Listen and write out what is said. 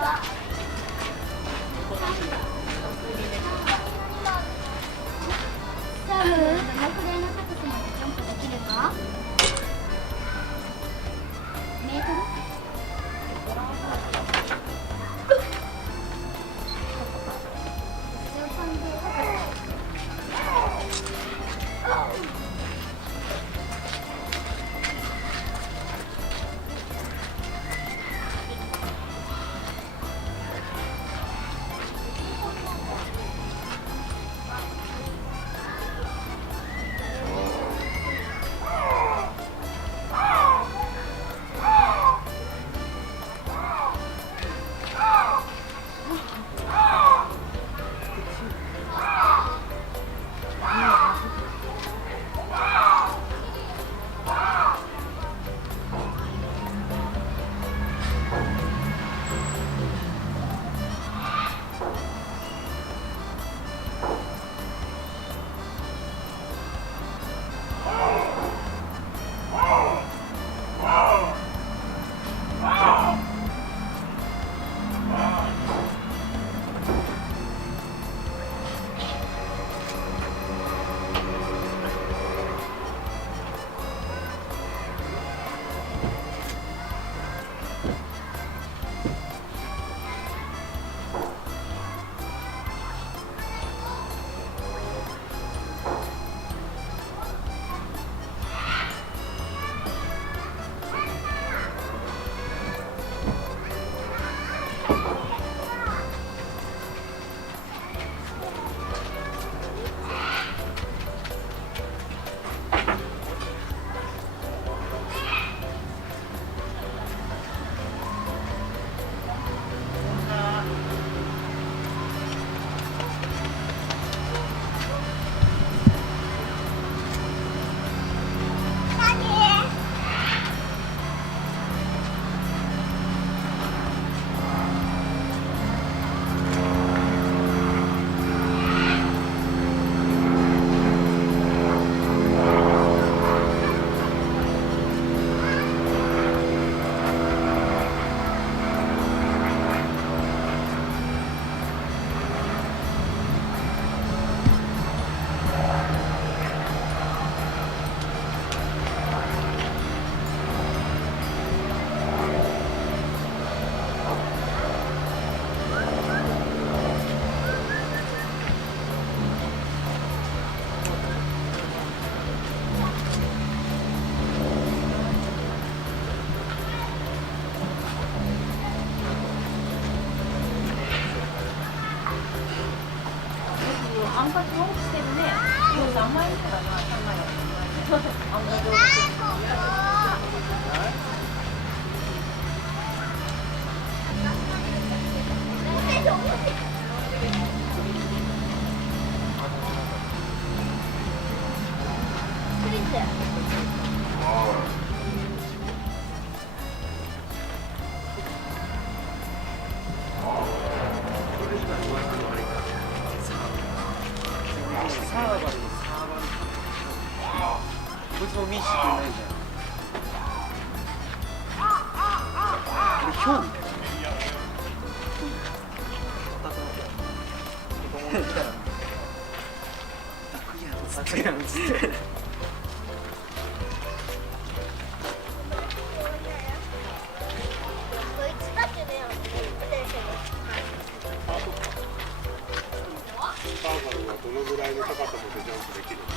どのくらいの高さまでジャンプできるか？メートル？あんかけ落ちてるね。今日3枚目だな、3枚あんかけ落ちてる。こいつも見せてくれないじゃん。これヒョウみたいな。つってやんつって。どのぐらいの高さまでジャンプできる？